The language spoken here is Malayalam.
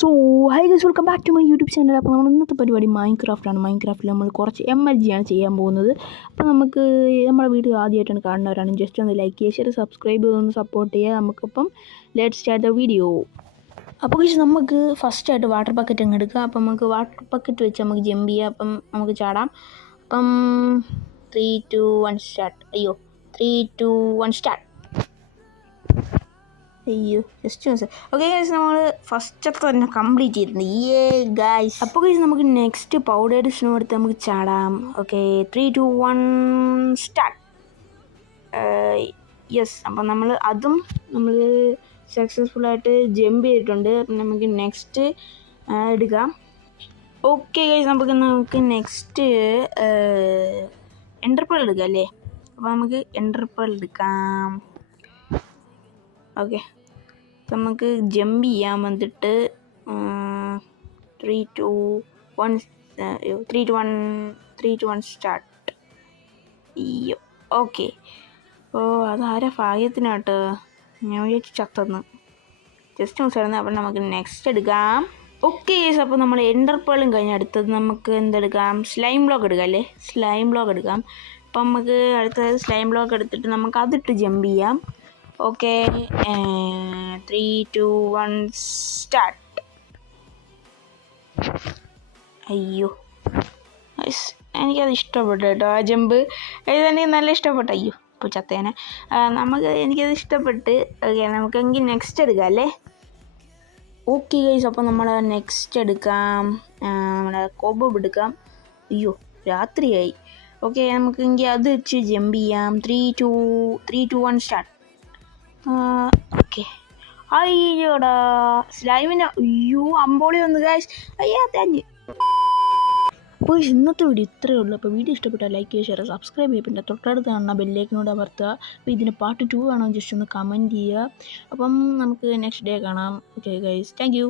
So hi guys, welcome back to my YouTube channel. അപ്പോൾ നമ്മൾ ഇന്നത്തെ പരിപാടി മൈൻക്രാഫ്റ്റാണ്. മൈൻക്രാഫ്റ്റിൽ നമ്മൾ കുറച്ച് MLG ആണ് ചെയ്യാൻ പോകുന്നത്. അപ്പോൾ നമുക്ക് നമ്മുടെ വീഡിയോ ആദ്യമായിട്ടാണ് കാണുന്നവരാണ് ജസ്റ്റ് ഒന്ന് ലൈക്ക് ചെയ്യുക, ഷെയർ, സബ്സ്ക്രൈബ് ചെയ്തൊന്ന് സപ്പോർട്ട് ചെയ്യുക. നമുക്കിപ്പം ലെറ്റ്സ് സ്റ്റാർട്ട് ദ വീഡിയോ. അപ്പോൾ ഗൈസ്, നമുക്ക് ഫസ്റ്റായിട്ട് വാട്ടർ ബക്കറ്റ് അങ്ങ് എടുക്കുക. അപ്പം നമുക്ക് വാട്ടർ ബക്കറ്റ് വെച്ച് നമുക്ക് ജമ്പ് ചെയ്യാം. അപ്പം നമുക്ക് ചാടാം. അപ്പം 3, 2, 1 start. 3, 2, 1 start. Just okay guys, നമ്മൾ ഫസ്റ്റത്തെ തന്നെ കംപ്ലീറ്റ് ചെയ്തിട്ടുണ്ട്. ഗൈസ്, അപ്പോൾ ഗൈസ് നമുക്ക് നെക്സ്റ്റ് പൗഡേർഡ് സ്നോ എടുത്ത് നമുക്ക് ചാടാം. Okay, 3, 2, 1 start. യെസ്, അപ്പം നമ്മൾ സക്സസ്ഫുള്ളായിട്ട് ജമ്പ് ചെയ്തിട്ടുണ്ട്. അപ്പം നമുക്ക് നെക്സ്റ്റ് എടുക്കാം. ഓക്കെ ഗൈസ്, നമുക്ക് നെക്സ്റ്റ് എൻ്റർപേൾ എടുക്കാം അല്ലേ? അപ്പോൾ നമുക്ക് എൻ്റർപേൾ എടുക്കാം. ഓക്കെ, നമുക്ക് ജമ്പ് ചെയ്യാൻ വന്നിട്ട് 3, 2, 1 സ്റ്റാർട്ട്. ഓക്കെ, അപ്പോൾ അതാരാ ഭാഗ്യത്തിനാട്ടോ, ഞാൻ വിചാരിച്ചു ചത്തെന്ന്, ജസ്റ്റ് മിസ്സായിരുന്നു. അപ്പം നമുക്ക് നെക്സ്റ്റ് എടുക്കാം. ഓക്കെ ഗൈസ്, അപ്പോൾ നമ്മൾ എൻ്റർപേളും കഴിഞ്ഞ് അടുത്തത് നമുക്ക് എന്തെടുക്കാം? സ്ലൈം ബ്ലോക്ക് എടുക്കാം അല്ലേ? സ്ലൈം ബ്ലോക്ക് എടുക്കാം. അപ്പം നമുക്ക് അടുത്തത് സ്ലൈം ബ്ലോക്ക് എടുത്തിട്ട് നമുക്ക് അതിട്ട് ജമ്പ് ചെയ്യാം. Okay, 3, 2, 1 start. എനിക്കത് ഇഷ്ടപ്പെട്ടു കേട്ടോ, ആ ജമ്പ്. എനിക്ക് നല്ല ഇഷ്ടപ്പെട്ടു. ഇപ്പോൾ ചത്തേനെ. എനിക്കത് ഇഷ്ടപ്പെട്ട്. ഓക്കെ, നമുക്കെങ്കിൽ നെക്സ്റ്റ് എടുക്കാം അല്ലേ? ഓക്കെ ഗൈസ്, അപ്പോൾ നമ്മൾ നെക്സ്റ്റ് എടുക്കാം. നമ്മുടെ കോബബ് എടുക്കാം. രാത്രിയായി. ഓക്കെ, നമുക്കെങ്കിൽ അത് വെച്ച് ജമ്പ് ചെയ്യാം. 3, 2, 1 സ്റ്റാർട്ട്. ഓക്കെ, അയ്യോടാ സ്ലൈമിന് അമ്പോളി വന്നു ഗൈസ്. തേഞ്ഞ്. അപ്പോൾ ഇന്നത്തെ വീഡിയോ ഇത്രയേ ഉള്ളൂ. അപ്പോൾ വീഡിയോ ഇഷ്ടപ്പെട്ടാൽ ലൈക്ക് ചെയ്യുക, ഷെയർ, സബ്സ്ക്രൈബ് ചെയ്യുക. പിന്നെ തൊട്ടടുത്ത് കാണുന്ന ബെല്ലേക്കിനോട് അമർത്തുക. അപ്പോൾ ഇതിന് പാർട്ട് 2 വേണോ ജസ്റ്റ് ഒന്ന് കമൻറ്റ് ചെയ്യുക. അപ്പം നമുക്ക് നെക്സ്റ്റ് ഡേ കാണാം. Okay guys, thank you.